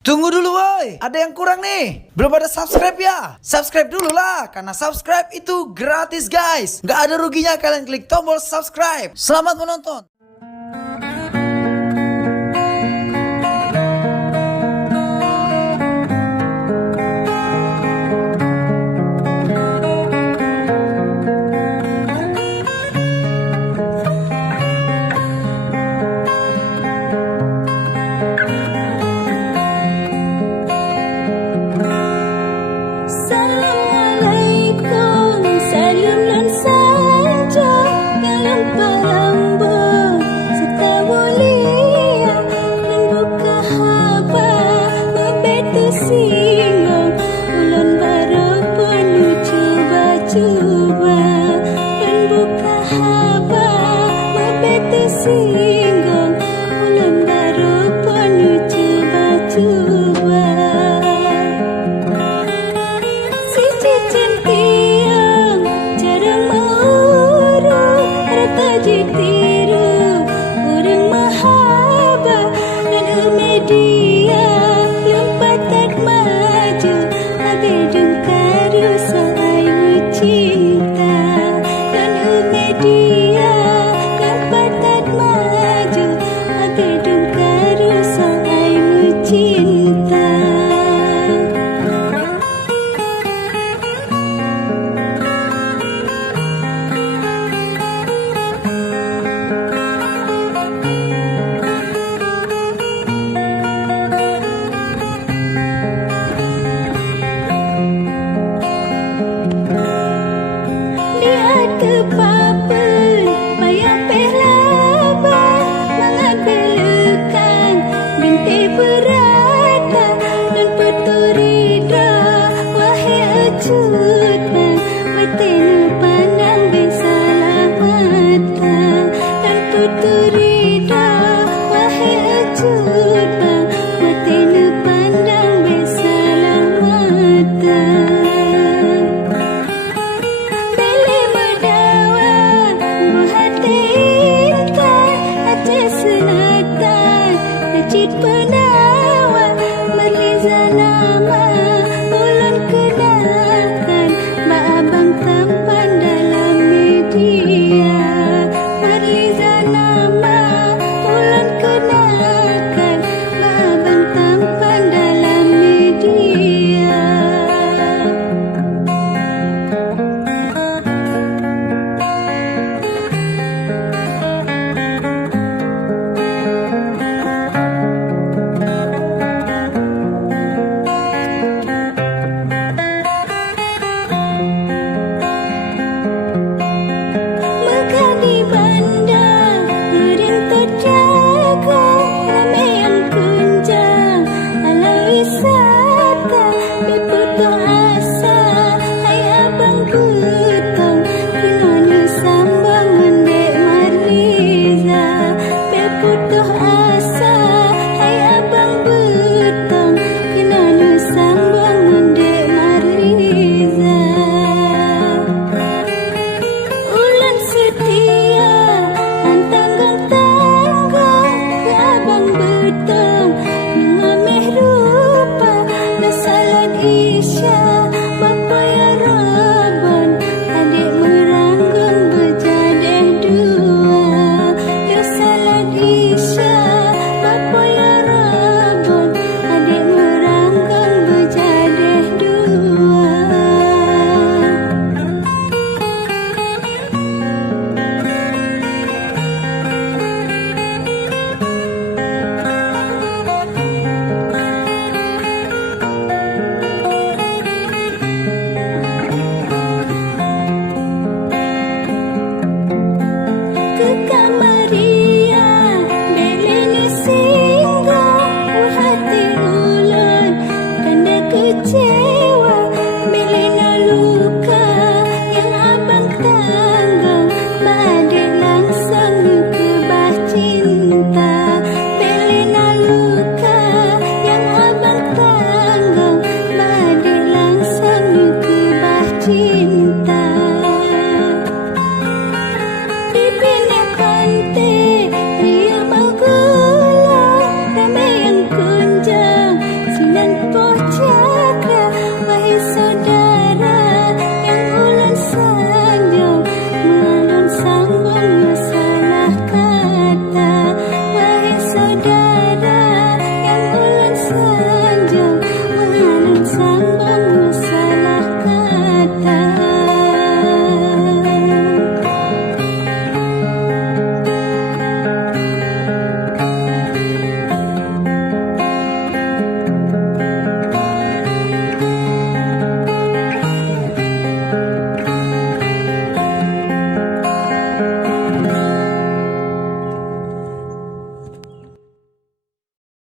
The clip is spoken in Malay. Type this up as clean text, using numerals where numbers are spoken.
Tunggu dulu woi, ada yang kurang nih. Belum ada subscribe ya? Subscribe dulu lah, karena subscribe itu gratis guys. Nggak ada ruginya kalian klik tombol subscribe. Selamat menonton. Assalamualaikum, saluran saja dalam palambung serta mulia dan buka haba bebetu singgung bulan baru penuh cuba-cuba dan buka haba bebetu singgung bulan baru penuh cuba-cuba. Ditiru orang mahaba dan media lompatan maju agedung karusa ayu cinta dan media lompatan maju agedung karusa ayu cinta. Kepapen bayang pelaba mengadelukan binti berada dan peturida wahai ecutna bertenu pandang besalamata dan peturida wahai ecutna bertenu pandang besalamata. Senatan, najid penawa, merliza nama